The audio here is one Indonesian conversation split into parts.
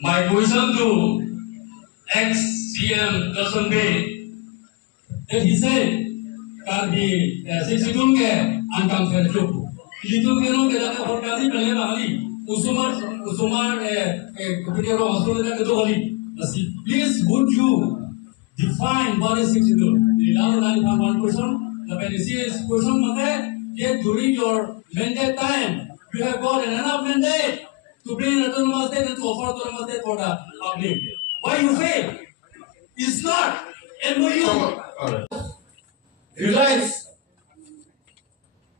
My question to ex-CM Darshan Bey, that he said, "Can be sexual ke ankam terjuk, itu keno kita kan organi pelai bali, usumar kemudian orang hospital kita ketua bali. Please would you define what is sexual? Di dalam one question, the PNCS question maka yet during your mandate time, you have got enough mandate to bring autonomous state and to offer autonomous state for the public. Why you fail? It's not MOU. Realize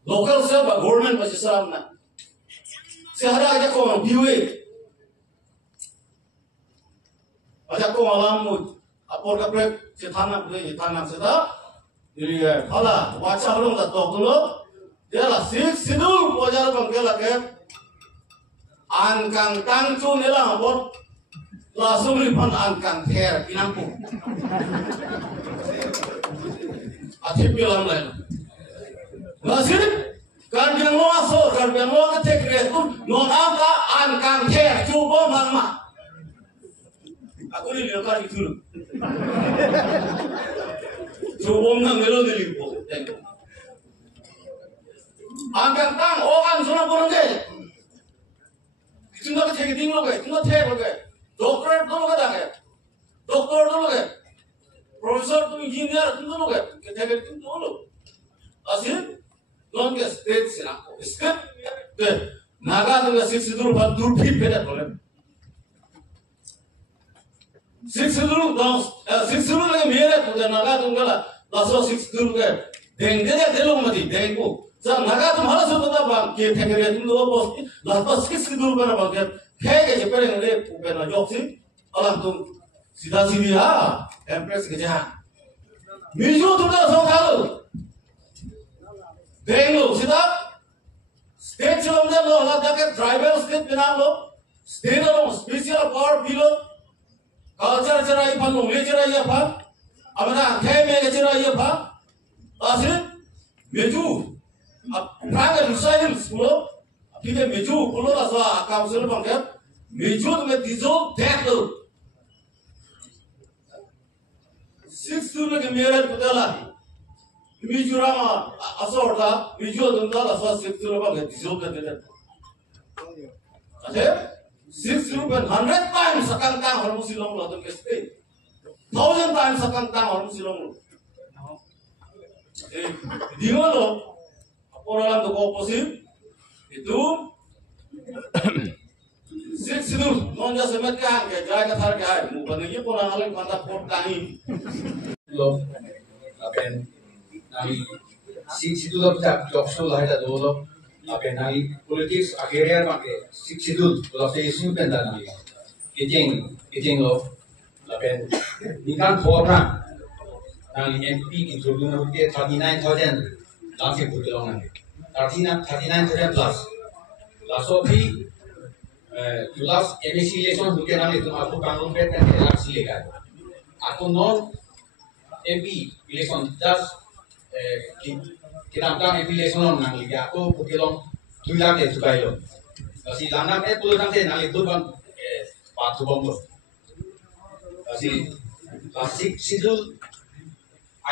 local self-government was just a sehari aja kau biwe, aja kau malam apor kapre cetana seda, jadi kala waca belum tak tahu dulu, dia lah sidul wajar bangkel lagi, ankang tangcu nila apor, langsung lipan ankang ter pinampu. Atif bilang lain. Nasib kan dia mau asal, kan dia mau ketek itu non apa ankang ter coba mama. Aku ni lihat itu. Coba nang melo ni lihat. Ankang tang orang sudah berangkat. Itu nak ketek tinggal ke, itu nak ter ke. Doktor dulu ke tak ke? Doktor dulu ke? Profesor tu engineer tu dulu ke? Kita kerja tu dulu. Asyik, non ke state sih nak. State, naga tu ke six dulu, but dulu fit beda problem. Six dulu lagi mere tu ke naga tu ke lah. Laso six dulu ke. Dengke je dulu mati, dengku. Jadi naga tu malas tu tak bang. Kita kerja tu dulu bos. Laso six dulu mana bang? Kayak je pernah ngeliat bukan job sih. Alam tu sida ha, empress kerja. Miju tu dah soal. Dengu sida. State cuma dia lo, lah jaga tribal state bina lo. State lo special power bilo. Culture cerai pan lo, le cerai apa? Amana kayak mega cerai apa? Asyik miju. Praga resilience lo. Kita miju kalau lah soal council bangkit. Miju tu met dissolve death lo. Six tu lagi merah putela, miju rama asal dah, miju tu dah asal six tu lagi dissolve dah. Aje, six tu pun 100 times sekarang tang orang Muslim lo tu mesti, 1000 times sekarang tang orang Muslim lo. Di mana lo, orang tu kau posisi itu six itu, non jasa semetkan, kerja thar kerja, mungkin ini pun orang lain pantas port kami. Lo, apen, nari six itu lo bisa job show lah itu lo, apen nari politics akhirnya pakai six itu lo saya isu pentas nari, kitchen lo, apen, nikan program, nari MP itu dulu nanti 39,000 langsung betul nari, 39,000 plus, langsung di Jelas emisi election bukan hal itu aku bangun bed dan eleksi legal. Aku non MP election just kita amkan MP election non nang lagi. Aku bukan 2 lakh itu bayar. Kasi lanang 10 lakh nang itu bang patu banglo. Kasi klasik sidul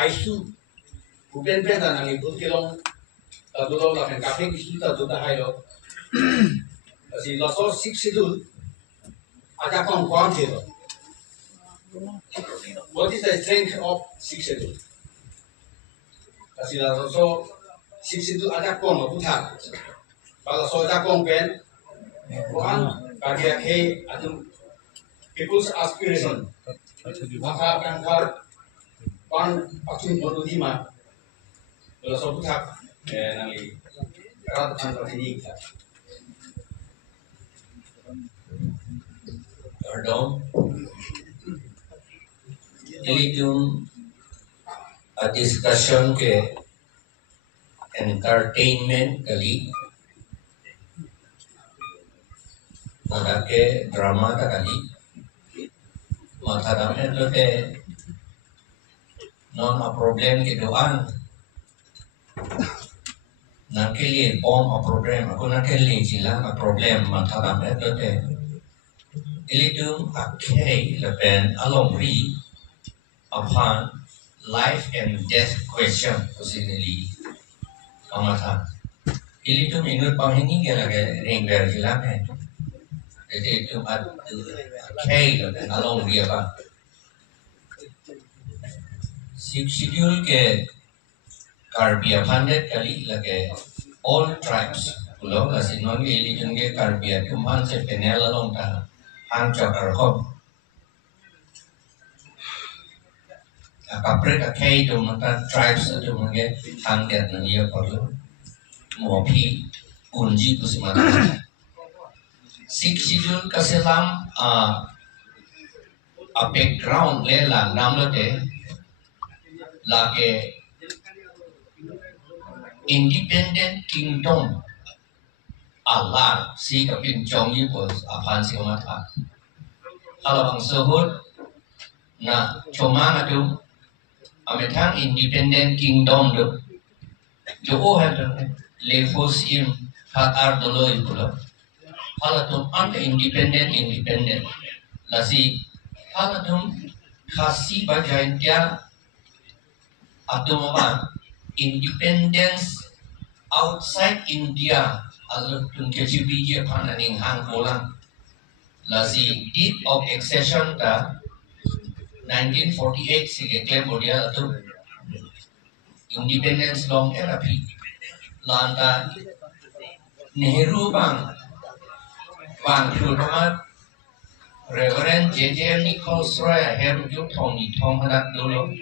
ISU bukan bed nang itu kilong tadu lah kan kafe isu tadu dah hayo. Kasi laso six schedule ada kongkuan je. What is the strength of six schedule? Kasi laso six schedule ada kong bukan. Kalau so ada kong pen, bukan bagi hey atu people's aspiration. Maka kan paksun bodoh lima. Kalau so bukan, nanti kerana tentang ini kita. Pardon. Jadi discussion ke entertainment kali, ada ke drama kali, mata dalam itu ke non problem kedoan, nakili bom problem, aku nakili sila problem mata dalam itu ke Ilitum akhei lepen alomri upon life and death question positionally amata. Ilitum inut pahini gelage ring berjilang hai. Jadi itu akhei lepen alomri apa? Schedule ke Karbia pandit kali lage all tribes. Pulau kasih non ilitum ke Karbia kumpan se penel along ta. Ang chakar ko. Kapre kakai tu mata tribes tu mungkin ang dia nanya perlu mopi kunci kusimata. Schedule kaselam background lela namlo de lage independent kingdom. Allah si kapin jong yi pos apan si kamata. Kalau bang sebut na cuma ngadu ametang independent kingdom do. Jo ada levos im hatar dolo ipulo. Kalau tu ante independent lasi kalau tu kasih bagian dia atau apa independence outside India. Alur tungke cipiji pananing hang kolang. Lasi deed of accession ta 1948 sige claim bodia tu independence long LP. Lanta Nehru bang Shurmat Reverend J.J. Nichols Roy Hem Juk Thong Ni Thong Hadat Dolo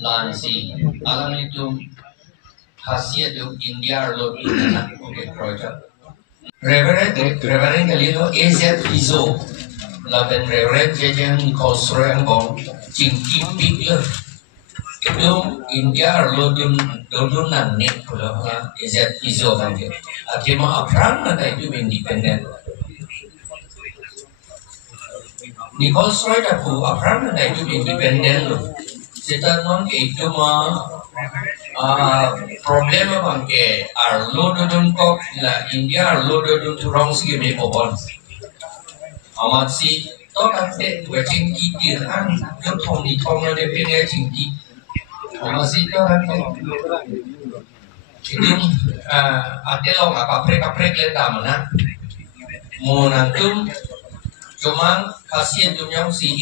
Lansi alam itu khasiat itu India lo ina oke project. Reverend Galileo AZ Fizo laben Reverend J.J. Nichols Roy Angong Cingki Bigler itu India lo dun nanti kalau AZ Fizo kan dia. Artinya apran ada itu independen. Nichols Roy aku apran ada itu independen lo. Kita non itu mah problem bang ke arlo dodon kok la India arlo dodon turong sige me pobon amat si to kate wecing kitir an yo thong ni thong na de pene cingki amat si to kate ini ate lo kapre le damana mo nantum cuma kasih dunyang si